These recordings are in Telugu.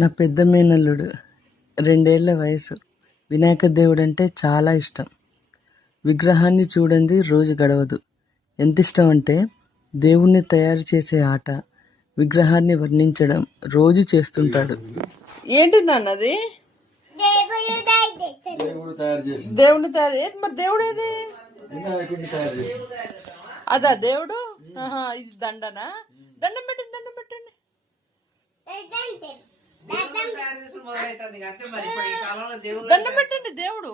నా పెద్ద మేనల్లుడు 2 ఏళ్ల వయసు. వినాయక దేవుడంటే చాలా ఇష్టం. విగ్రహాన్ని చూడంది రోజు గడవదు. ఎంతిష్టం అంటే దేవుణ్ణి తయారు చేసే ఆట, విగ్రహాన్ని వర్ణించడం రోజు చేస్తుంటాడు. ఏంటి నాన్నది? దేవుడిని తయారు మరి దేవుడు ఏది? అదా దేవుడు? ఇది దండనా? దండం పెట్టండి, దండం పెట్టండి. దండం పెట్టండి. దేవుడు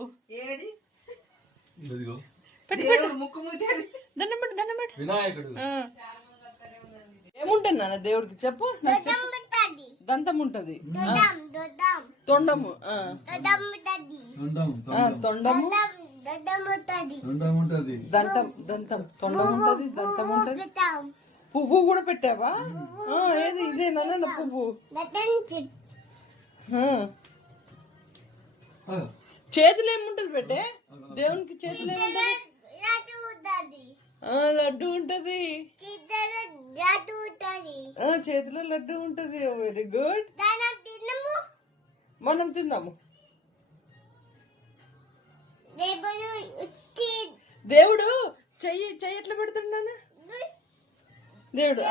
దండం పెట్టి దండం పెట్టి ఏముంటుంది నాన్న దేవుడికి చెప్పు. దంతం ఉంటది, తొండము తొండము దంతం దంతం తొండం ఉంటది, దంతం ఉంటది. పువ్వు కూడా పెట్టావా? ఏది ఇదేనా నా పువ్వు? చేతులు ఏముంటది పెట్టే? దేవునికి చేతులు ఏముంటది? లడ్డు ఉంటది, చేతిలో లడ్డు ఉంటది. Very good. మనం తిందాము. దేవుడు చెయ్యి చెయ్యి ఎట్లా పెడతాడు నాన్న? దేవుడు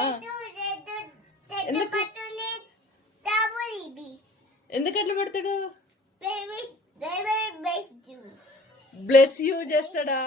ఎందుకు ఎట్లా పెడతాడు? బ్లెస్ యూ చేస్తాడా?